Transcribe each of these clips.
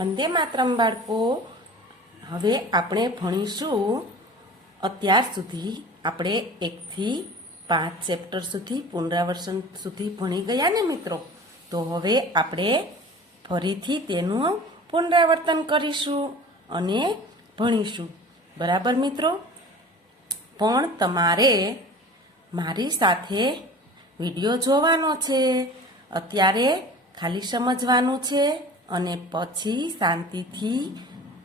વંદે માતરમ બાળકો, હવે આપણે ભણીશું. અત્યાર સુધી આપણે 1 થી 5 ચેપ્ટર સુધી પુનરાવર્તન સુધી ભણી ગયા ને મિત્રો. તો હવે આપણે ફરીથી તેનું પુનરાવર્તન કરીશું અને ભણીશું. બરાબર મિત્રો? પણ તમારે મારી સાથે વિડીયો જોવાનો છે. અત્યારે ખાલી સમજવાનું છે અને પછી શાંતિથી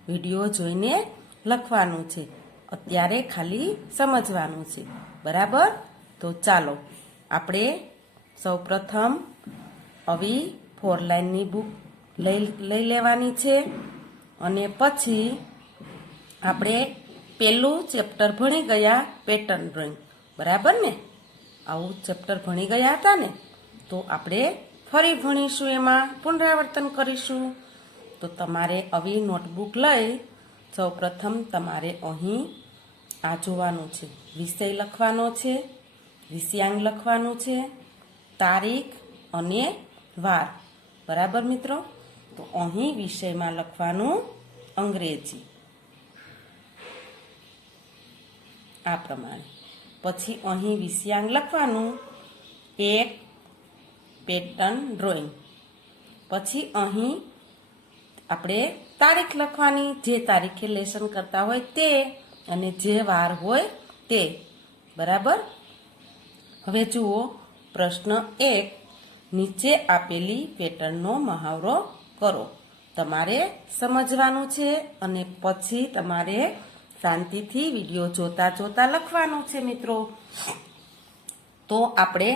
વિડીયો જોઈને લખવાનું છે. અત્યારે ખાલી સમજવાનું છે. બરાબર? તો ચાલો આપણે સૌપ્રથમ આવી 4 લાઈનની બુક લઈ લેવાની છે અને પછી આપણે પહેલું ચેપ્ટર ભણી ગયા પેટર્ન ડ્રોઈંગ. બરાબર ને? આવું ચેપ્ટર ભણી ગયા હતા ને, તો આપણે ફરી ભણીશું, એમાં પુનરાવર્તન કરીશું. તો તમારે આવી નોટબુક લઈ સૌપ્રથમ તમારે અહીં આ જોવાનું છે. વિષય લખવાનો છે, વિષયાંક લખવાનું છે, તારીખ અને વાર. બરાબર મિત્રો? તો અહીં વિષયમાં લખવાનું અંગ્રેજી આ પ્રમાણે. પછી અહીં વિષયાંક લખવાનું 1 પેટર્ન ડ્રોઈંગ. પછી અહીં આપણે તારીખ લખવાની, જે તારીખે લેસન કરતા હોય તે, અને જે વાર હોય તે. બરાબર? હવે જુઓ પ્રશ્ન 1, નીચે આપેલી પેટર્નનો મહાવરો કરો. તમારે સમજવાનું છે અને પછી તમારે શાંતિથી વિડીયો જોતા જોતા લખવાનું છે મિત્રો. તો આપણે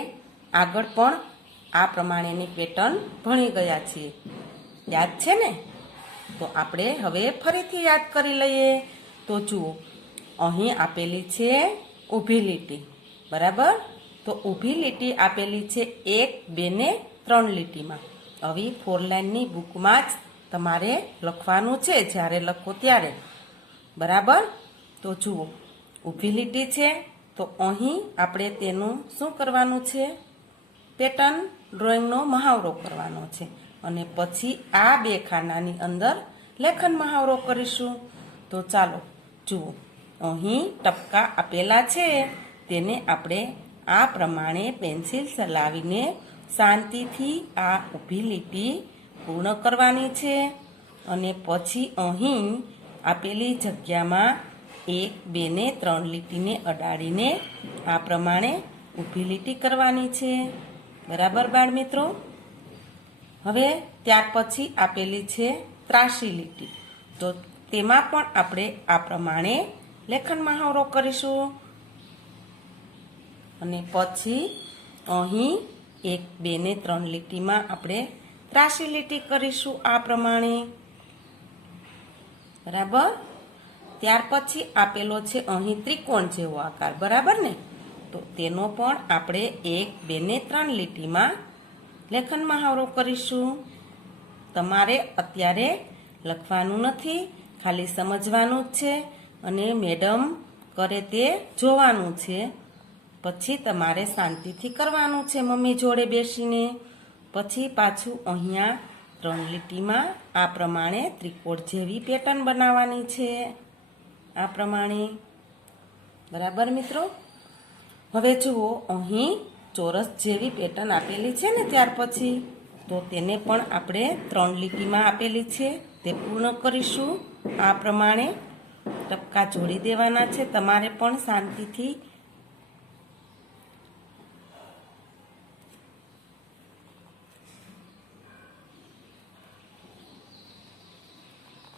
આગળ પણ આ પ્રમાણેની પેટર્ન ભણી ગયા છીએ. યાદ છે ને? તો આપણે હવે ફરીથી યાદ કરી લઈએ. તો જુઓ, અહીં આપેલી છે ઊભી લીટી. બરાબર? તો ઊભી લીટી આપેલી છે 1, 2 ને 3 લીટીમાં. આવી 4 લાઈનની બુકમાં જ તમારે લખવાનું છે, જ્યારે લખો ત્યારે. બરાબર? તો જુઓ, ઊભી લીટી છે તો અહીં આપણે તેનું શું કરવાનું છે? પેટર્ન ડ્રોઈંગનો મહાવરો કરવાનો છે. અને પછી આ 2 ખાનાની અંદર લેખન મહાવરો કરીશું. તો ચાલો જુઓ, અહીં ટપકા આપેલા છે, તેને આપણે આ પ્રમાણે પેન્સિલ ચલાવીને શાંતિથી આ ઊભી લીટી પૂર્ણ કરવાની છે. અને પછી અહીં આપેલી જગ્યામાં 1, 2 ને 3 લીટીને અડાડીને આ પ્રમાણે ઊભી લીટી કરવાની છે. બરાબર બાળ મિત્રો? હવે ત્યાર પછી આપેલી છે ત્રાસી લીટી. તો તેમાં પણ આપણે આ પ્રમાણે લેખન મહાવરો કરીશું. અને પછી અહીં 1, 2 ને 3 લીટીમાં આપણે ત્રાસી લીટી કરીશું આ પ્રમાણે. બરાબર? ત્યાર પછી આપેલો છે અહીં ત્રિકોણ જેવો આકાર. બરાબર ને? તો તેનો પણ આપણે 1, 2 ને 3 લીટીમાં લેખન મહાવરો કરીશું. તમારે અત્યારે લખવાનું નથી, ખાલી સમજવાનું જ છે અને મેડમ કરે તે જોવાનું છે. પછી તમારે શાંતિથી કરવાનું છે મમ્મી જોડે બેસીને. પછી પાછું અહીંયા 3 લીટીમાં આ પ્રમાણે ત્રિકોણ જેવી પેટર્ન બનાવવાની છે. આ પ્રમાણે. બરાબર મિત્રો? હવે જુઓ, અહીં ચોરસ જેવી પેટર્ન આપેલી છે ને, ત્યાર પછી તો તેને પણ આપણે 3 લીટીમાં આપેલી છે તે પૂર્ણ કરીશું. આ પ્રમાણે ટપકા જોડી દેવાના છે. તમારે પણ શાંતિથી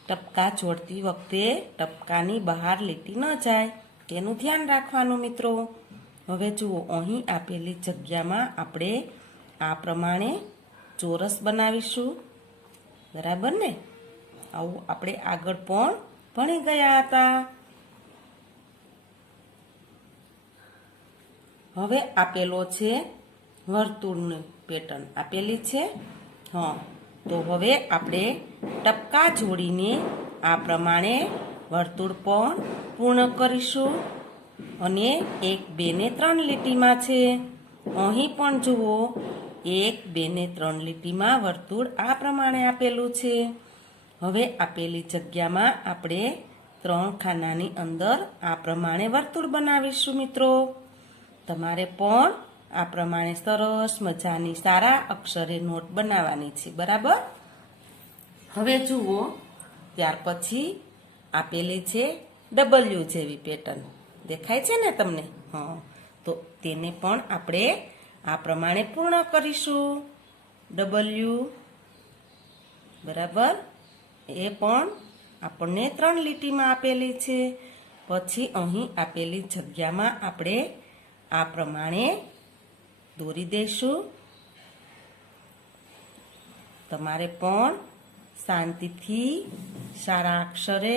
ટપકા જોડતી વખતે ટપકાની બહાર લીટી ન જાય તેનું ધ્યાન રાખવાનું મિત્રો. હવે જુઓ, અહીં આપેલી જગ્યામાં આપણે આ પ્રમાણે ચોરસ બનાવીશું. બરાબર ને? આવું આપણે આગળ પણ ભણી ગયા હતા. હવે આપેલો છે વર્તુળની પેટર્ન આપેલી છે. હા, તો હવે આપણે ટપકા જોડીને આ પ્રમાણે વર્તુળ પણ પૂર્ણ કરીશું. અને 1, 2 ને 3 લીટીમાં છે. અહીં પણ જુઓ, 1, 2 ને 3 લીટીમાં વર્તુળ આ પ્રમાણે આપેલું છે. હવે આપેલી જગ્યામાં આપણે 3 ખાનાની અંદર આ પ્રમાણે વર્તુળ બનાવીશું મિત્રો. તમારે પણ આ પ્રમાણે સરસ મજાની સારા અક્ષરે નોટ બનાવવાની છે, બરાબર. હવે જુઓ, ત્યાર પછી આપેલી છે ડબલ્યુ જેવી પેટર્ન, દેખાય છે ને તમને? હા, તો તેને પણ આપણે આ પ્રમાણે પૂર્ણ કરીશું. ડબલ્યુ, બરાબર. એ પણ આપણને 3 લીટીમાં આપેલી છે. પછી અહીં આપેલી જગ્યામાં આપણે આ પ્રમાણે દોરી દઈશું. તમારે પણ શાંતિથી સારા અક્ષરે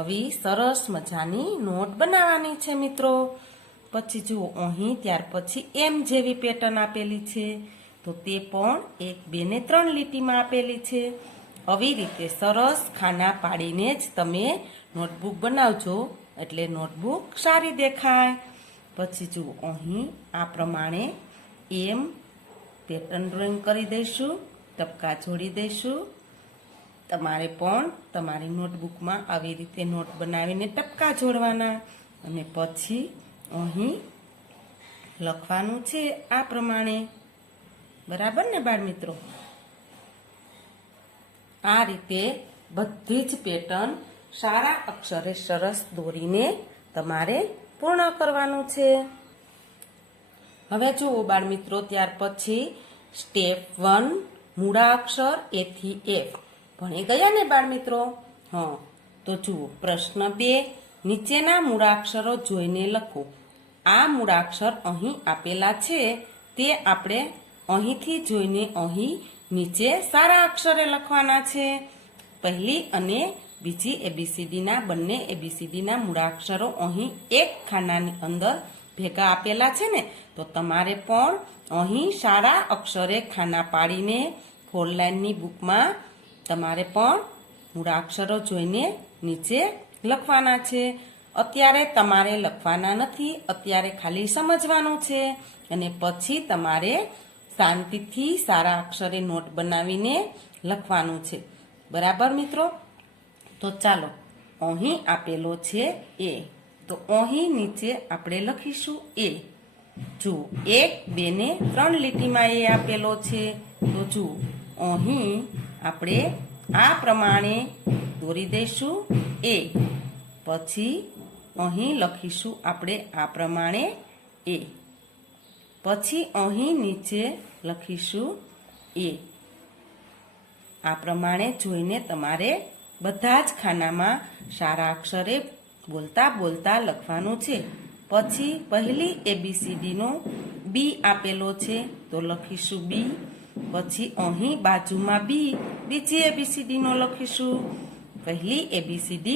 આવી સરસ મજાની નોટ બનાવવાની છે મિત્રો. પછી જુઓ, અહીં ત્યાર પછી એમ જેવી પેટર્ન આપેલી છે, તો તે પણ 1, 2 ને 3 લીટીમાં આપેલી છે. આવી રીતે સરસ ખાના પાડીને જ તમે નોટબુક બનાવજો, એટલે નોટબુક સારી દેખાય. પછી જુઓ, અહીં આ પ્રમાણે એમ પેટર્ન ડ્રોઈંગ કરી દઈશું, ટપકા જોડી દઈશું. તમારે પણ તમારી નોટબુકમાં આવી રીતે નોટ બનાવીને ટપકા જોડવાના, અને પછી અહીં લખવાનું છે આ પ્રમાણે, બરાબર ને બાળ મિત્રો? આ રીતે બધી જ પેટર્ન સારા અક્ષરે સરસ દોરીને તમારે પૂર્ણ કરવાનું છે. હવે જુઓ બાળ મિત્રો, ત્યાર પછી સ્ટેપ 1 મૂળાક્ષર A થી F ભણી ગયા ને બાળ મિત્રો? હા, તો જુઓ, પ્રશ્ન 2, નીચેના મૂળાક્ષરો જોઈને લખો. આ મૂળાક્ષર અહીં આપેલા છે, તે આપણે અહીંથી જોઈને અહીં નીચે સારા અક્ષરે લખવાના છે. પહેલી અને બીજી ABCDના બંને ABCDના મૂળાક્ષરો અહીં એક ખાનાની અંદર ભેગા આપેલા છે ને, તો તમારે પણ અહીં સારા અક્ષરે ખાના પાડીને 4 લાઇનની બુકમાં તમારે પણ મૂળાક્ષરો જોઈને નીચે લખવાના છે. અત્યારે તમારે લખવાના નથી, અત્યારે ખાલી સમજવાનું છે, અને પછી તમારે શાંતિથી સારા અક્ષરે નોટ બનાવીને લખવાનું છે, બરાબર મિત્રો? તો ચાલો, અહીં આપેલો છે A, તો અહીં નીચે આપણે લખીશું A. જુઓ, 1, 2 ને 3 લીટીમાં A આપેલો છે, તો જુઓ, અહીં આપણે આ પ્રમાણે દોરી દઈશું A. પછી અહીં લખીશું આપણે આ પ્રમાણે A. પછી અહીં નીચે લખીશું A. આ પ્રમાણે જોઈને તમારે બધા જ ખાનામાં સારા અક્ષરે બોલતા બોલતા લખવાનું છે. પછી પહેલી ABCDનો B આપેલો છે, તો લખીશું B. પછી અહીં બાજુમાં B, બીજી ABCDનો લખીશું. પહેલી ABCD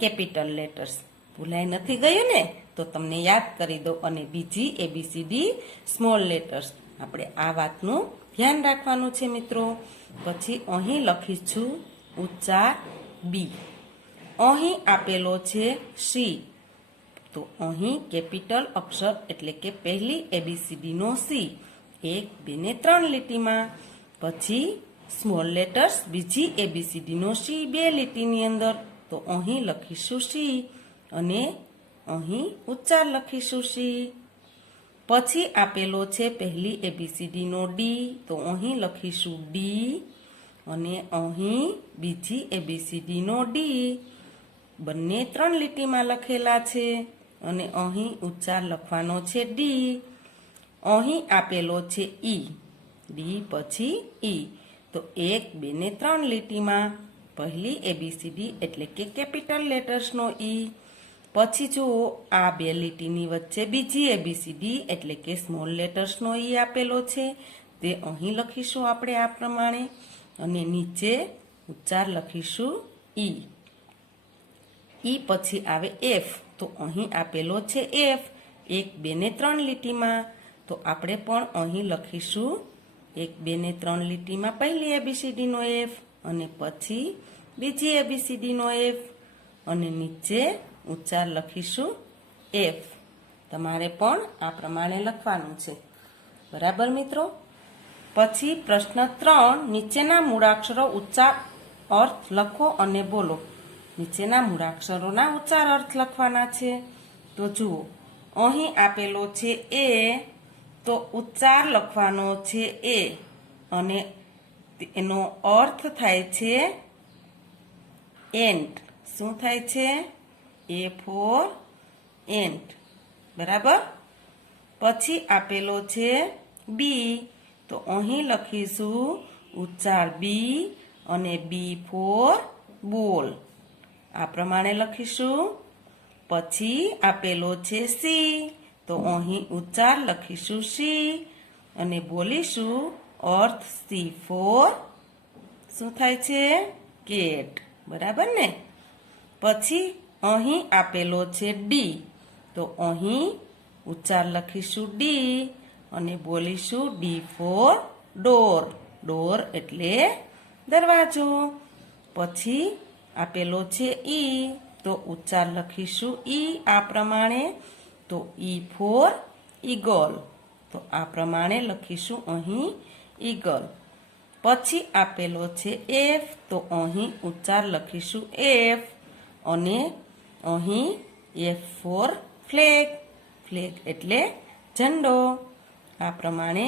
કેપિટલ લેટર્સ, ભૂલાઈ નથી ગયું ને? તો તમને યાદ કરી દો. અને બીજી ABCD સ્મોલ લેટર્સ. આપણે આ વાતનું ધ્યાન રાખવાનું છે મિત્રો. પછી અહીં લખીશું ઉચ્ચાર B. અહીં આપેલો છે C, તો અહીં કેપિટલ અક્ષર એટલે કે પહેલી ABCDનો C, 1, 2 ને 3 લીટીમાં. પછી સ્મોલ લેટર્સ બીજી ABCDનો C 2 લીટીની અંદર, તો અહીં લખીશું C, અને અહીં ઉચ્ચાર લખીશું C. પછી આપેલો છે પહેલી ABCDનો D, તો અહીં લખીશું D, અને અહીં બીજી ABCDનો D. બંને 3 લીટીમાં લખેલા છે, અને અહીં ઉચ્ચાર લખવાનો છે D. અહીં આપેલો છે E, D પછી E, તો 1, 2 ને 3 લીટીમાં પહેલી ABCD એટલે કે કેપિટલ લેટર્સનો E. પછી જુઓ, આ 2 લીટીની વચ્ચે બીજી ABCD એટલે કે સ્મોલ લેટર્સનો E આપેલો છે, તે અહીં લખીશું આપણે આ પ્રમાણે, અને નીચે ઉચ્ચાર લખીશું E. E પછી આવે F, તો અહીં આપેલો છે F, 1, 2 ને 3 લીટીમાં, તો આપણે પણ અહીં લખીશું 1, 2 ને 3 લીટીમાં પહેલી ABCDનો F, અને પછી બીજી ABCDનો F, અને નીચે ઉચ્ચાર લખીશું F. તમારે પણ આ પ્રમાણે લખવાનું છે, બરાબર મિત્રો? પછી પ્રશ્ન 3, નીચેના મૂળાક્ષરો ઉચ્ચાર અર્થ લખો અને બોલો. નીચેના મૂળાક્ષરોના ઉચ્ચાર અર્થ લખવાના છે. તો જુઓ, અહીં આપેલો છે એ, તો ઉચ્ચાર લખવાનો છે એ, અને એનો અર્થ થાય છે એન્ટ. શું થાય છે? એ ફોર એન્ટ. બરાબર. પછી આપેલો છે બી, તો અહીં લખીશું ઉચ્ચાર બી અને બી ફોર બોલ. આ પ્રમાણે લખીશું. પછી આપેલો છે સી, તો અહીં ઉચ્ચાર લખીશું સી અને બોલીશું અર્થ સી ફોર શું થાય છે? કેટ. બરાબર ને? પછી અહીં આપેલો છે ડી, તો અહીં ઉચ્ચાર લખીશું ડી અને બોલીશું ડી ફોર ડોર. ડોર એટલે દરવાજો. પછી આપેલો છે ઈ, તો ઉચ્ચાર લખીશું ઈ આ પ્રમાણે, તો ઈ ફોર ઈગલ. તો આ પ્રમાણે લખીશું અહીં ઈગલ. પછી આપેલો છે એફ, તો અહીં ઉચ્ચાર લખીશું એફ અને અહીં એફ ફોર ફ્લેગ. ફ્લેગ એટલે ઝંડો. આ પ્રમાણે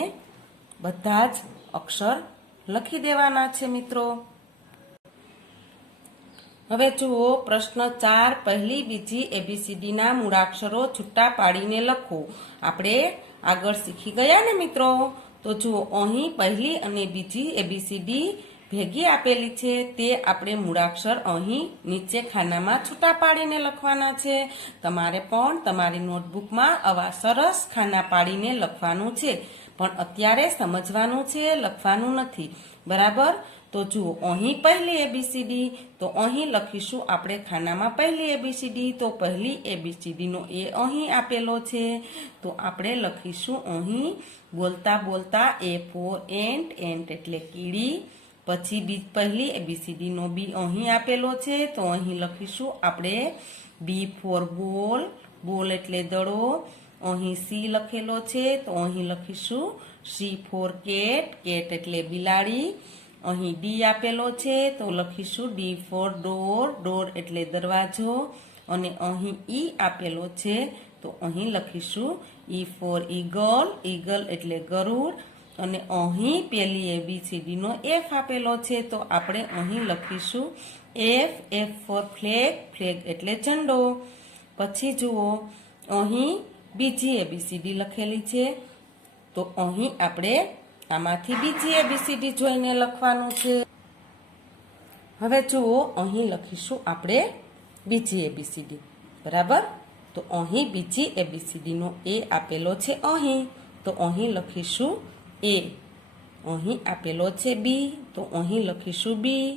બધા જ અક્ષર લખી દેવાના છે મિત્રો. હવે જુઓ પ્રશ્ન 4, પહેલી બીજી એબીસીડીના મૂળાક્ષરો છૂટા પાડીને લખો. આપણે આગળ શીખી ગયા ને મિત્રો. તો જુઓ, અહીં પહેલી અને બીજી એબીસીડી ભેગી આપેલી છે, તે આપણે મૂળાક્ષર અહીં નીચે ખાનામાં છૂટા પાડીને લખવાના છે. તમારે પણ તમારી નોટબુકમાં આવા સરસ ખાના પાડીને લખવાનું છે, પણ અત્યારે સમજવાનું છે, લખવાનું નથી. બરાબર. તો જુઓ, અહીં પહેલી એબીસીડી, તો અહીં લખીશું આપણે ખાનામાં પહેલી એબીસીડી. તો પહેલી એબીસીડીનો એ અહીં આપેલો છે, તો આપણે લખીશું અહીં બોલતા બોલતા એ ફોર એન્ટ. એન્ટ એટલે કીડી. પછી પહેલી એબીસીડીનો બી અહીં આપેલો છે, તો અહીં લખીશું આપણે બી ફોર બોલ. બોલ એટલે દડો. અહીં સી લખેલો છે, તો અહીં લખીશું સી ફોર કેટ. કેટ એટલે બિલાડી. અહીં ડી આપેલો છે, તો લખીશું ડી ફોર ડોર. ડોર એટલે દરવાજો. અને અહીં ઈ આપેલો છે, તો અહીં લખીશું ઈ ફોર ઈગલ. ઈગલ એટલે ગરુડ. અને અહીં પેલી એબીસીડીનો એફ આપેલો છે, તો આપણે અહીં લખીશું F. F for flag. Flag એટલે ઝંડો. પછી જુઓ, અહીં બીજી એબીસીડી લખેલી છે, તો અહીં આપણે આમાંથી બીજી એબીસીડી જોઈને લખવાનું છે. હવે જુઓ, અહીં લખીશું આપણે બીજી એબીસીડી. બરાબર. તો અહીં બીજી એબીસીડીનો એ આપેલો છે અહીં, તો અહીં લખીશું એ. અહીં આપેલો છે બી, તો અહીં લખીશું બી.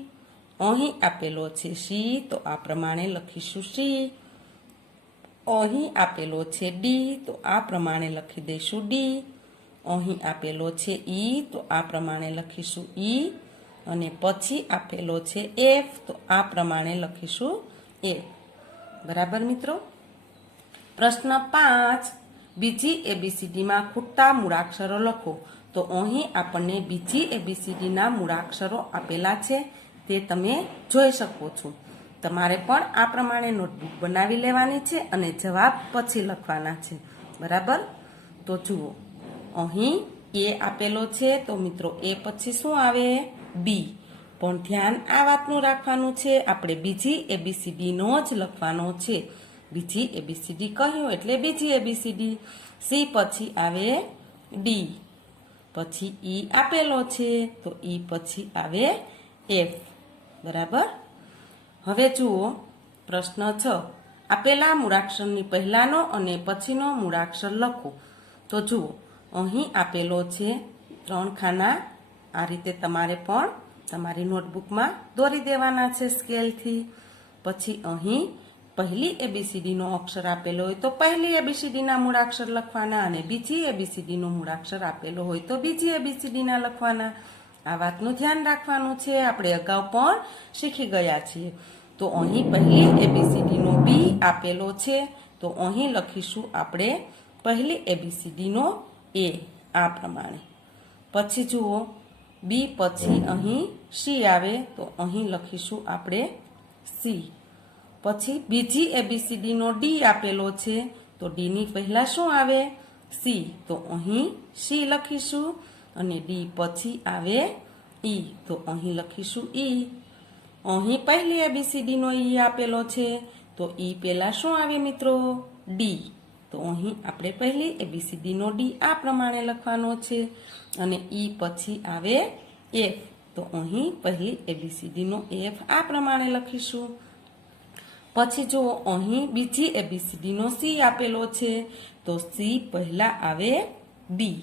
અહીં આપેલો છે સી, તો આ પ્રમાણે લખીશું સી. અહીં આપેલો છે ડી, તો આ પ્રમાણે લખી દઈશું ડી. અહીં આપેલો છે ઈ, તો આ પ્રમાણે લખીશું ઈ. અને પછી આપેલો છે એફ, તો આ પ્રમાણે લખીશું એફ. બરાબર મિત્રો. પ્રશ્ન 5, બીજી એબીસીડીમાં ખૂટતા મૂળાક્ષરો લખો. તો અહીં આપણને બીજી એબીસીડીના મૂળાક્ષરો આપેલા છે, તે તમે જોઈ શકો છો. તમારે પણ આ પ્રમાણે નોટબુક બનાવી લેવાની છે અને જવાબ પછી લખવાના છે. બરાબર. તો જુઓ, અહીં એ આપેલો છે, તો મિત્રો એ પછી શું આવે? બી. પણ ધ્યાન આ વાતનું રાખવાનું છે, આપણે બીજી એબીસીડીનો જ લખવાનો છે. બીજી એબીસીડી કહ્યું એટલે બીજી એબીસીડી. સી પછી આવે ડી. પછી ઈ આપેલો છે, તો ઈ પછી આવે એફ. બરાબર. હવે જુઓ પ્રશ્ન 6, આપેલા મૂળાક્ષરની પહેલાનો અને પછીનો મૂળાક્ષર લખો. તો જુઓ, અહીં આપેલો છે 3 ખાના. આ રીતે તમારે પણ તમારી નોટબુકમાં દોરી દેવાના છે સ્કેલથી. પછી અહીં પહેલી એબીસીડીનો અક્ષર આપેલો હોય તો પહેલી એબીસીડીના મૂળાક્ષર લખવાના, અને બીજી એબીસીડીનો મૂળાક્ષર આપેલો હોય તો બીજી એબીસીડીના લખવાના. આ વાતનું ધ્યાન રાખવાનું છે, આપણે અગાઉ પણ શીખી ગયા છીએ. તો અહીં પહેલી એબીસીડીનો બી આપેલો છે, તો અહીં લખીશું આપણે પહેલી એબીસીડીનો એ આ પ્રમાણે. પછી જુઓ, બી પછી અહીં સી આવે તો અહીં લખીશું આપણે સી. પછી બીજી એબીસીડીનો ડી આપેલો છે તો ડીની પહેલાં શું આવે? સી. તો અહીં સી લખીશું અને ડી પછી આવે ઈ તો અહીં લખીશું ઈ. અહીં પહેલી એબીસીડીનો ઈ આપેલો છે તો ઈ પહેલાં શું આવે મિત્રો? ડી. તો અહીં આપણે પહેલી એબીસીડીનો ડી આ પ્રમાણે લખવાનો છે અને ઈ પછી આવે એફ તો અહીં પહેલી એબીસીડીનો એફ આ પ્રમાણે લખીશું. પછી જુઓ અહીં બીજી એબીસીડીનો સી આપેલો છે તો સી પહેલાં આવે બી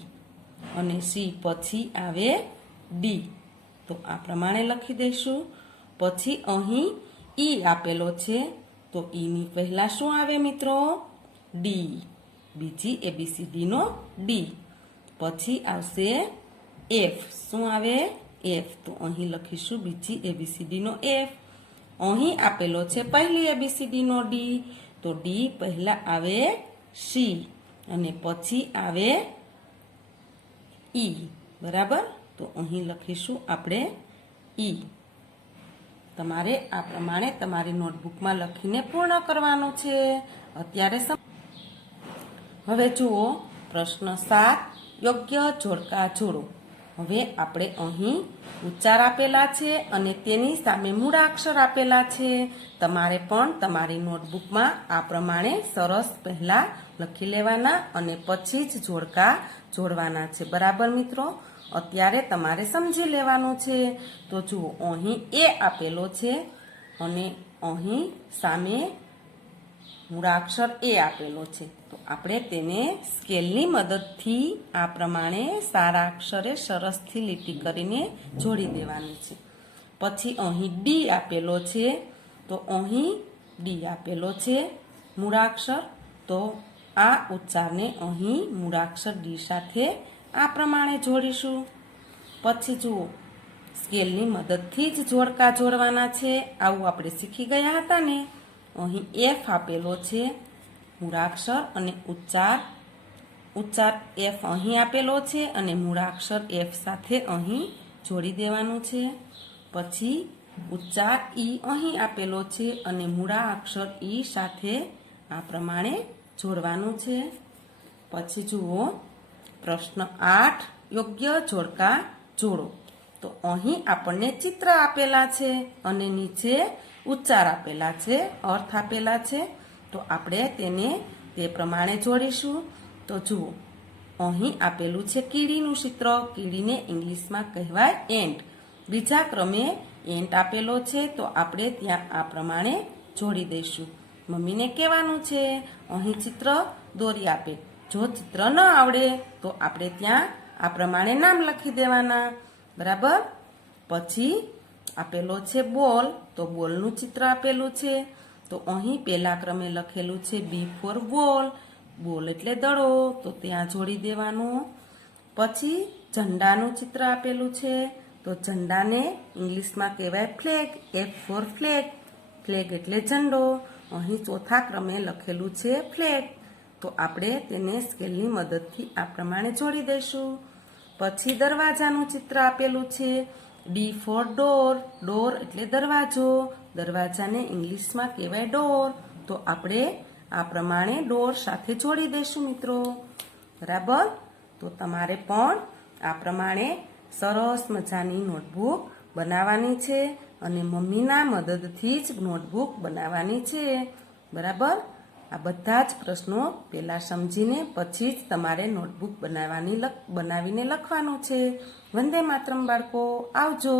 અને સી પછી આવે ડી તો આ પ્રમાણે લખી દઈશું. પછી અહીં ઈ આપેલો છે તો ઈની પહેલાં શું આવે મિત્રો? ડી. બીજી એબીસીડીનો ડી. પછી આવશે એફ. શું આવે? એફ. તો અહીં લખીશું બીજી એબીસીડીનો એફ. અહીં આપેલો છે પહેલી એબીસીડીનો ડી તો ડી પહેલાં આવે સી અને પછી આવે ઈ. બરાબર. તો અહીં લખીશું આપણે ઈ. તમારે આ પ્રમાણે તમારી નોટબુકમાં લખીને પૂર્ણ કરવાનું છે. અત્યારે હવે જુઓ પ્રશ્ન 7 યોગ્ય જોડકા જોડો. હવે આપણે અહીં ઉચ્ચાર આપેલા છે અને તેની સામે મૂળાક્ષર આપેલા છે. તમારે પણ તમારી નોટબુકમાં આ પ્રમાણે સરસ પહેલાં લખી લેવાના અને પછી જ જોડકા જોડવાના છે. બરાબર મિત્રો. અત્યારે તમારે સમજી લેવાનું છે. તો જુઓ અહીં એ આપેલો છે અને અહીં સામે મૂળાક્ષર એ આપેલો છે તો આપણે તેને સ્કેલની મદદથી આ પ્રમાણે સારા અક્ષરે સરસથી લીટી કરીને જોડી દેવાની છે. પછી અહીં ડી આપેલો છે તો અહીં ડી આપેલો છે મૂળાક્ષર તો આ ઉચ્ચારને અહીં મૂળાક્ષર ડી સાથે આ પ્રમાણે જોડીશું. પછી જુઓ સ્કેલની મદદથી જ જોડકા જોડવાના છે. આવું આપણે શીખી ગયા હતા ને. અહીં એફ આપેલો છે મૂળાક્ષર અને ઉચ્ચાર એફ અહીં આપેલો છે અને મૂળાક્ષર એફ સાથે અહીં જોડી દેવાનું છે. પછી ઉચ્ચાર ઈ અહીં આપેલો છે અને મૂળાક્ષર ઈ સાથે આ પ્રમાણે જોડવાનું છે. પછી જુઓ પ્રશ્ન 8 યોગ્ય જોડકા જોડો. તો અહીં આપણને ચિત્ર આપેલા છે અને નીચે ઉચ્ચાર આપેલા છે, અર્થ આપેલા છે. તો આપણે તેને તે પ્રમાણે જોડીશું. તો જુઓ અહીં આપેલું છે કીડીનું ચિત્ર. કીડીને ઇંગ્લિશમાં કહેવાય એન્ટ. બીજા ક્રમે એન્ટ આપેલો છે તો આપણે ત્યાં આ પ્રમાણે જોડી દઈશું. મમ્મીને કહેવાનું છે અહીં ચિત્ર દોરી આપે. જો ચિત્ર ન આવડે તો આપણે ત્યાં આ પ્રમાણે નામ લખી દેવાના. બરાબર. પછી આપેલો છે બોલ તો બોલનું ચિત્ર આપેલું છે તો અહીં પહેલા ક્રમે લખેલું છે બી ફોર બોલ. બોલ એટલે દડો તો ત્યાં જોડી દેવાનું. પછી ઝંડાનું ચિત્ર આપેલું છે તો ઝંડાને ઇંગ્લિશમાં કહેવાય flag. F for flag. Flag એટલે ઝંડો. અહીં ચોથા ક્રમે લખેલું છે ફ્લેગ તો આપણે તેને સ્કેલની મદદથી આ પ્રમાણે જોડી દઈશું. પછી દરવાજાનું ચિત્ર આપેલું છે ડી ફોર ડોર. ડોર એટલે દરવાજો. દરવાજાને ઇંગ્લિશમાં કહેવાય ડોર તો આપણે આ પ્રમાણે ડોર સાથે જોડી દઈશું મિત્રો. બરાબર. તો તમારે પણ આ પ્રમાણે સરસ મજાની નોટબુક બનાવવાની છે અને મમ્મીના મદદથી જ નોટબુક બનાવવાની છે. બરાબર. આ બધા જ પ્રશ્નો પહેલાં સમજીને પછી જ તમારે નોટબુક બનાવીને લખવાનું છે. વંદે માતરમ બાળકો. આવજો.